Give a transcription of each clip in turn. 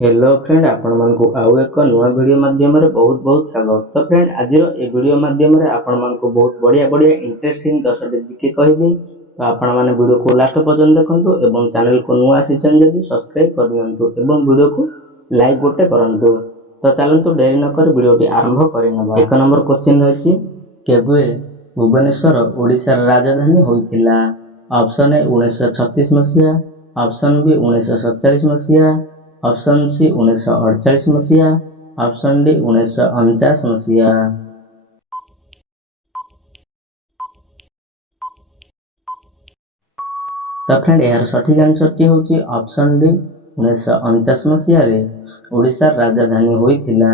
Hello friend आपण मानकु आउ एक नुआ वीडियो माध्यम रे बहुत बहुत स्वागत। तो फ्रेंड आज ए वीडियो माध्यम रे आपण मानकु बहुत बढ़िया बढ़िया इंटरेस्टिंग 10टी जीके कहबी। तो आपण माने वीडियो को लास्ट पर्यंत देखंतु एवं चैनल को नुआ आसीचन जदी सब्सक्राइब कर दियंतु एवं वीडियो को लाइक गोटे करंतु। तो चलंतु देरी न कर वीडियो टी आरंभ करिनबा। एक नंबर क्वेश्चन रहछि केबे भुवनेश्वर ओडिसा राजधानी होइतिला। ऑप्शन ए 1936 मसिया, ऑप्शन बी 1947 मसिया, ऑप्शन सी 1948 मसीहा, ऑप्शन डी 1949 मसीहा। तो फ्रेंड यार सठिक आंसर टी होची ऑप्शन डी 1949 मसीहा रे ओडिसा राजधानी होइथिला।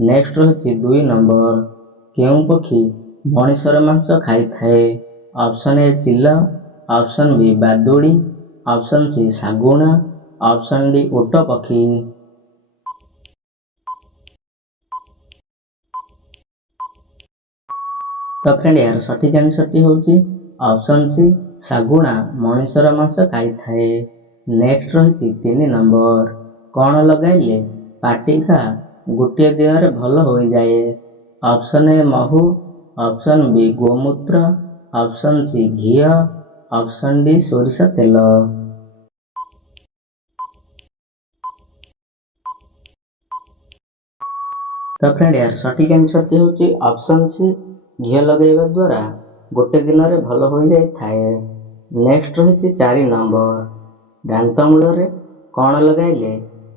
नेक्स्ट रहछि 2 नंबर केउ पक्षी मणिसर मांस खाई थाए। ऑप्शन ए चिल्ला, ऑप्शन बी बादुड़ी, ऑप्शन सी सागुणा, ऑप्शन डी ओट पक्षी। तो फ्रेंड यार सठिक आंसर टी होची ऑप्शन सी सागुणा मणिसर मांस खाई थाए। नेक्स्ट रही 3 नंबर कौन लगाइले पाटिका गोटे दिन रे भल हो जाए। ऑप्शन ए महू, ऑप्शन बी गोमूत्र, ऑप्शन सी घी, ऑप्शन डी सोरिष तेल। तो फ्रेंड यार सठिक आंसर टी होची ऑप्शन सी घी लगाइबा द्वारा गोटे दिन रे भल हो जाए थाए। नेक्स्ट रही 4 नंबर दांत मूल रे कौन लगाइले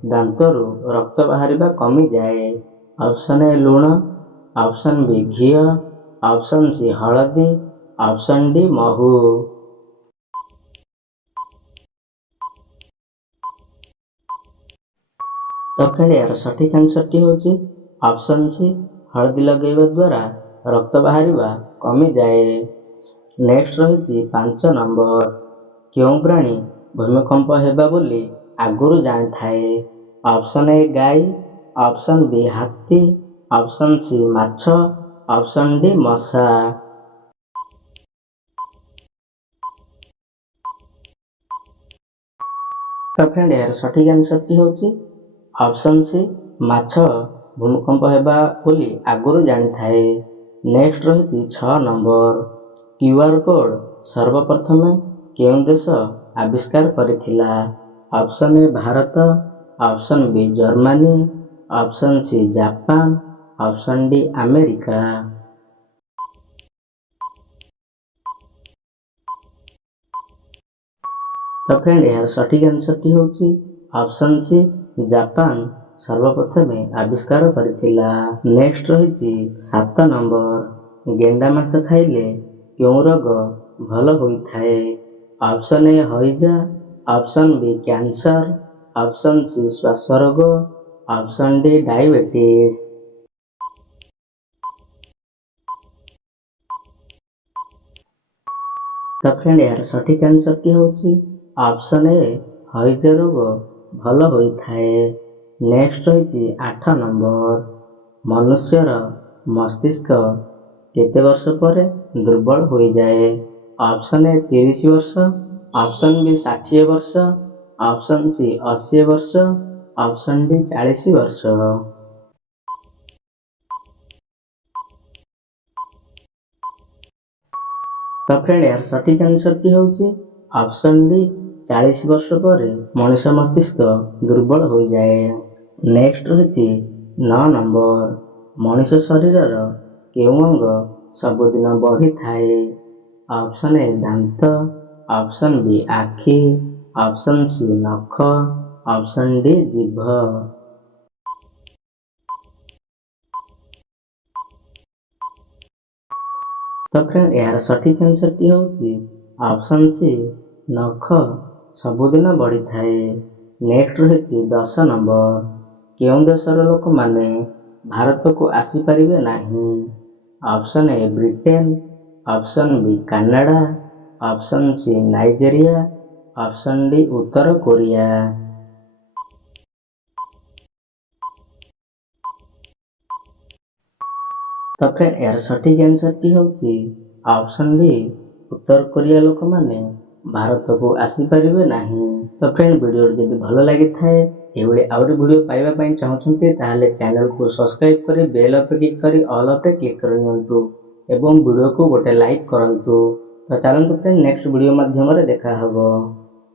दांतरु रक्त बाहरिबा कमी जाए। ऑप्शन ए लूण, ऑप्शन बी घी, ऑप्शन सी हळदी, ऑप्शन डी महू। तो फ्रेंड यार सठिक आंसर टी होची ऑप्शन सी हळदी लगाइबा द्वारा रक्त बाहरिबा कमी जाए। नेक्स्ट रही 5 नंबर क्यों प्राणी भूमिकंप हेबा बोली आगुरु जानि थाए। ऑप्शन ए गाई, ऑप्शन बी हाथी, ऑप्शन सी माछ, ऑप्शन डी मशा। तो फ्रेंड यार सठिक आंसर टी होची ऑप्शन सी माछ भूमिकंप हेबा बोली आगुरु जानि थाए। नेक्स्ट रही 6 नंबर क्यूआर कोड सर्वप्रथम केउं देश आविष्कार करिथिला। Option A Bharat, option B Germany, option C Japan, option D America. तो फ्रेंड यार सठिक आंसर टी होची ऑप्शन सी जापान सर्वप्रथम आविष्कार करिथिला। नेक्स्ट रही 7 नंबर गेंडा मांस खाइले क्यों रोग भल होई थाए। ऑप्शन ए हइजा, option B cancer, option C श्वास रोग, ऑप्शन डी डायबिटीज। तो फ्रेंड यार सठिक आंसर टी होची ऑप्शन ए हइजा रोग भल होई थाए। नेक्स्ट रही 8 नंबर मनुष्यर मस्तिष्क केते वर्ष पर दुर्बल हो जाए। ऑप्शन ए 30 वर्ष, ऑप्शन बी 60 वर्ष, ऑप्शन सी 80 वर्ष, ऑप्शन डी 40 वर्ष। तो फ्रेंड यार सठिक आंसर टी होची ऑप्शन डी 40 वर्ष पर मनुष्य मस्तिष्क दुर्बल हो जाए। नेक्स्ट रही 9 नंबर मनुष्य शरीर केउं अंग सबुदिन बढ़ी थाए। ऑप्शन ए दांत, ऑप्शन बी आखि, ऑप्शन सी नख, ऑप्शन डी जीभ। तो फ्रेंड यार सठिक आंसर टी होची ऑप्शन सी नख सबुदिन बढ़ी थाए। नेक्स्ट रही 10 नंबर केउं देशर लोक माने भारत को आसी परिबे नाही। Option A Britain, option B Canada, option C Nigeria, option D उत्तर कोरिया। तो फ्रेंड यार सठिक आंसर टी होची ऑप्शन डी उत्तर कोरिया लोक माने भारत को आसी परिबे नाही। तो फ्रेंड वीडियो जदि भल लागि थाए ଏଭଳି ଆହୁରି ଭିଡ଼ିଓ ପାଇବା ପାଇଁ ଚାହୁଁଛନ୍ତି ତାହେଲେ ଚ୍ୟାନେଲକୁ ସବସ୍କ୍ରାଇବ୍ କରି ବେଲ୍ ଉପରେ କ୍ଲିକ୍ କରି ଅଲ୍ ଉପରେ କ୍ଲିକ୍ କରିନିଅନ୍ତୁ ଏବଂ ଭିଡ଼ିଓକୁ ଗୋଟେ ଲାଇକ୍ କରନ୍ତୁ। ତ ଚାଲନ୍ତୁ ଫ୍ରେଣ୍ଡ ନେକ୍ସଟ ଭିଡ଼ିଓ ମାଧ୍ୟମରେ ଦେଖାହବ।